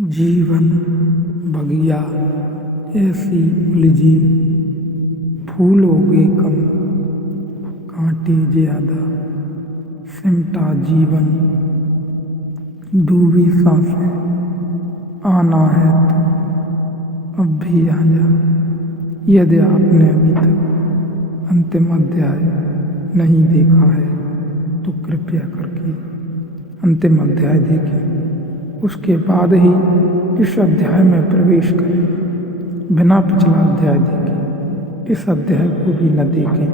जीवन बगिया ऐसी उलझी, फूलोगे कम कांटे ज्यादा, सिमटा जीवन डूबी सांसें, आना है तो अब भी आ जा। यदि आपने अभी तक अंतिम अध्याय नहीं देखा है तो कृपया करके अंतिम अध्याय देखें, उसके बाद ही इस अध्याय में प्रवेश करें। बिना पिछला अध्याय देखें इस अध्याय को भी न देखें,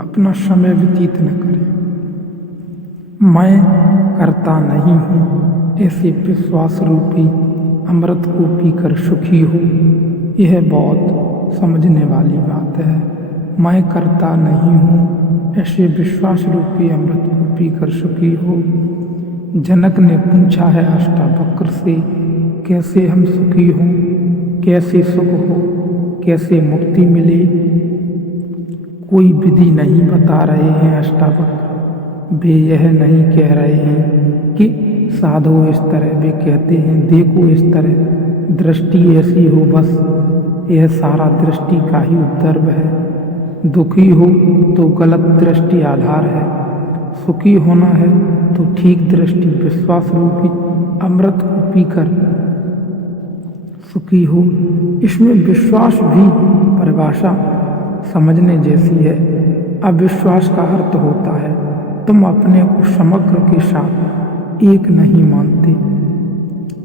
अपना समय व्यतीत न करें। मैं करता नहीं हूँ ऐसे विश्वास रूपी अमृत को पीकर सुखी हो, यह बहुत समझने वाली बात है। मैं करता नहीं हूँ ऐसे विश्वास रूपी अमृत को पीकर सुखी हो। जनक ने पूछा है अष्टावक्र से, कैसे हम सुखी हों, कैसे सुख हो, कैसे मुक्ति मिले। कोई विधि नहीं बता रहे हैं अष्टावक्र, वे यह नहीं कह रहे हैं कि साधो इस तरह, वे कहते हैं देखो इस तरह, दृष्टि ऐसी हो, बस यह सारा दृष्टि का ही उपद्रव है। दुखी हो तो गलत दृष्टि आधार है, सुखी होना है तो ठीक दृष्टि विश्वास रूपी अमृत को पीकर सुखी हो। इसमें विश्वास भी परिभाषा समझने जैसी है। अविश्वास का अर्थ होता है तुम अपने को समग्र के साथ एक नहीं मानते,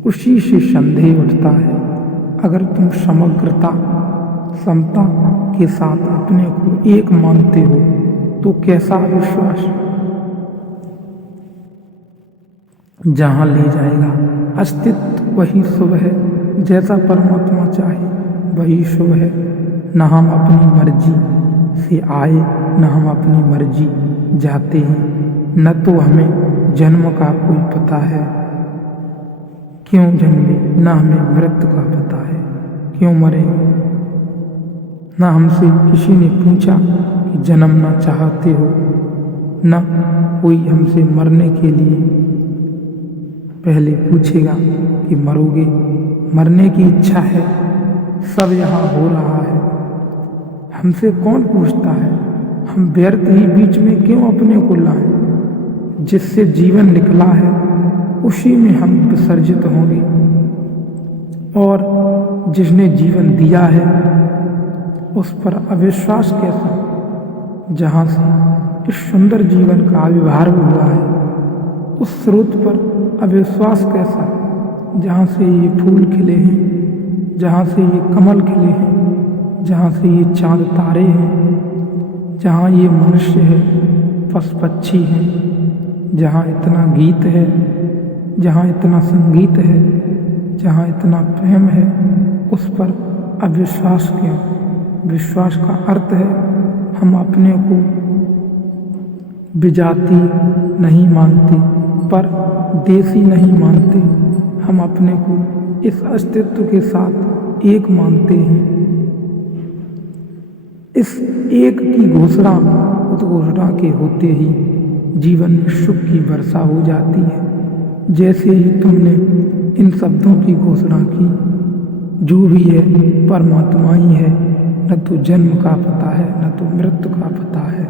उसी से संदेह उठता है। अगर तुम समग्रता समता के साथ अपने को एक मानते हो तो कैसा विश्वास जहाँ ले जाएगा। अस्तित्व वही शुभ है, जैसा परमात्मा चाहे वही शुभ है। न हम अपनी मर्जी से आए न हम अपनी मर्जी जाते हैं, न तो हमें जन्म का कोई पता है क्यों जन्मे, न हमें मृत्यु का पता है क्यों मरेंगे। न हमसे किसी ने पूछा कि जन्मना चाहते हो, न कोई हमसे मरने के लिए पहले पूछेगा कि मरोगे, मरने की इच्छा है। सब यहाँ हो रहा है, हमसे कौन पूछता है। हम व्यर्थ ही बीच में क्यों अपने को लाएं। जिससे जीवन निकला है उसी में हम विसर्जित होंगे, और जिसने जीवन दिया है उस पर अविश्वास कैसा। जहाँ से इस सुंदर जीवन का आविर्भाव हुआ है उस स्रोत पर अविश्वास कैसा। जहाँ से ये फूल खिले हैं, जहाँ से ये कमल खिले हैं, जहाँ से ये चांद तारे हैं, जहाँ ये मनुष्य है, पशु पक्षी हैं, जहाँ इतना गीत है, जहाँ इतना संगीत है, जहाँ इतना प्रेम है, उस पर अविश्वास क्यों। विश्वास का अर्थ है हम अपने को विजाति नहीं मानते, पर देसी नहीं मानते। हम अपने को इस अस्तित्व के साथ एक मानते हैं। इस एक की घोषणा उद्घोषणा के होते ही जीवन में सुख की वर्षा हो जाती है। जैसे ही तुमने इन शब्दों की घोषणा की, जो भी है परमात्मा ही है, न तो जन्म का पता है न तो मृत्यु का पता है।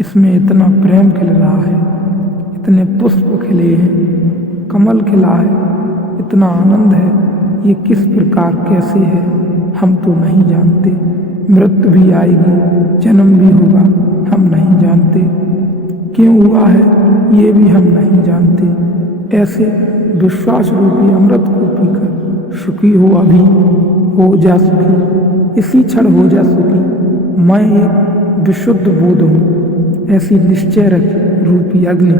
इसमें इतना प्रेम खिल रहा है, इतने पुष्प खिले हैं, कमल खिला है, इतना आनंद है। ये किस प्रकार कैसे है हम तो नहीं जानते। मृत्यु भी आएगी, जन्म भी होगा, हम नहीं जानते। क्यों हुआ है ये भी हम नहीं जानते। ऐसे विश्वास रूपी अमृत को पीकर सुखी हो, अभी हो जा सुखी, इसी क्षण हो जा सुखी। मैं एक विशुद्ध बोध हूँ, ऐसी निश्चय रूपी अग्नि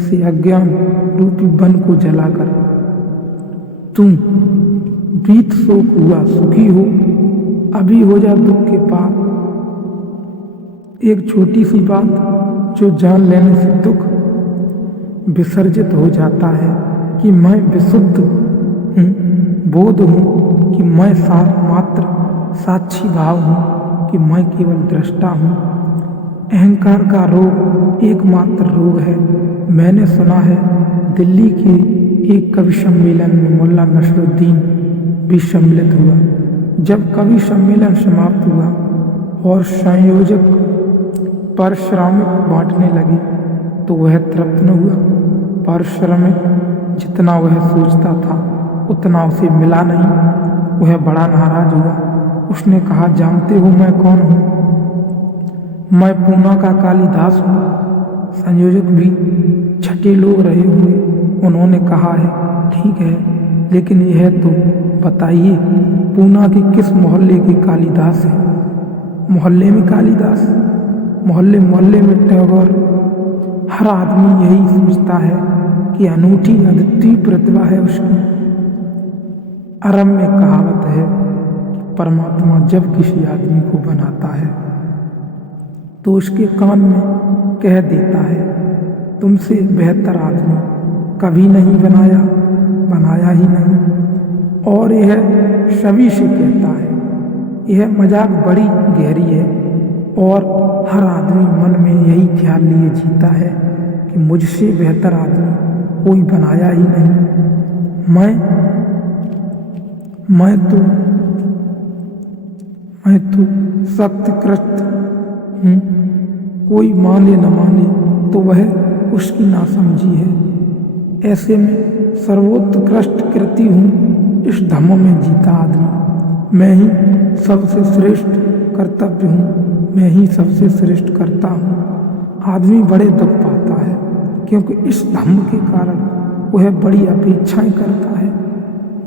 से अज्ञान रूपी वन को जलाकर तुम बीत शोक हुआ सुखी हो, अभी हो जा दुख के पार। एक छोटी सी बात जो जान लेने से दुख विसर्जित हो जाता है कि मैं विशुद्ध हूँ, बोध हूँ कि मैं मात्र साक्षी भाव हूँ, कि मैं केवल दृष्टा हूँ। अहंकार का रोग एकमात्र रोग है। मैंने सुना है दिल्ली के एक कवि सम्मेलन में मुल्ला नसरुद्दीन भी सम्मिलित हुआ। जब कवि सम्मेलन समाप्त हुआ और संयोजक पारिश्रमिक बांटने लगे तो वह तृप्त न हुआ। पारिश्रमिक जितना वह सोचता था उतना उसे मिला नहीं। वह बड़ा नाराज हुआ। उसने कहा, जानते हो मैं कौन हूँ? मैं पूना का कालिदास हूँ। संयोजक भी छठे लोग रहे होंगे। उन्होंने कहा है, ठीक है, लेकिन यह तो बताइए पूना के किस मोहल्ले के कालिदास हैं? मोहल्ले में कालिदास? मोहल्ले मोहल्ले में टैगोर। हर आदमी यही सोचता है कि अनूठी अद्वितीय प्रतिभा है उसकी। अरब में कहावत है कि परमात्मा जब किसी आदमी को बनाता है तो उसके कान में कह देता है, तुमसे बेहतर आदमी कभी नहीं बनाया, बनाया ही नहीं। और यह सभी से कहता है। यह मजाक बड़ी गहरी है और हर आदमी मन में यही ख्याल लिए जीता है कि मुझसे बेहतर आदमी कोई बनाया ही नहीं। मैं तो सत्कृत हूँ। कोई माने न माने तो वह उसकी नासमझी है। ऐसे में सर्वोत्कृष्ट कृति हूँ इस धम्म में जीता आदमी। मैं ही सबसे श्रेष्ठ कर्तव्य हूँ, मैं ही सबसे श्रेष्ठ करता हूँ। आदमी बड़े दुख पाता है क्योंकि इस धम्म के कारण वह बड़ी अपेक्षाएं करता है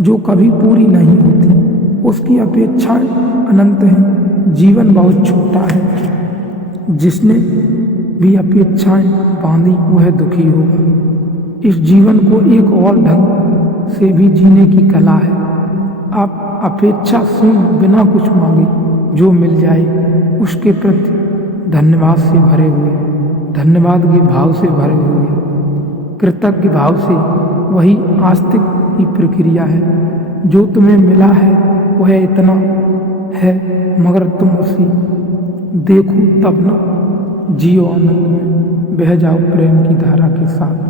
जो कभी पूरी नहीं होती। उसकी अपेक्षाएं अनंत हैं। जीवन बहुत छोटा है। जिसने भी अपेक्षाएं बांधी वह दुखी होगा। इस जीवन को एक और ढंग से भी जीने की कला है। आप अपेक्षा शून्य बिना कुछ मांगे जो मिल जाए उसके प्रति धन्यवाद से भरे हुए, धन्यवाद के भाव से भरे हुए, कृतज्ञ भाव से, वही आस्तिक की प्रक्रिया है। जो तुम्हें मिला है वह इतना है, मगर तुम उसे देखो तब न, जियो आनंद में, बह जाओ प्रेम की धारा के साथ।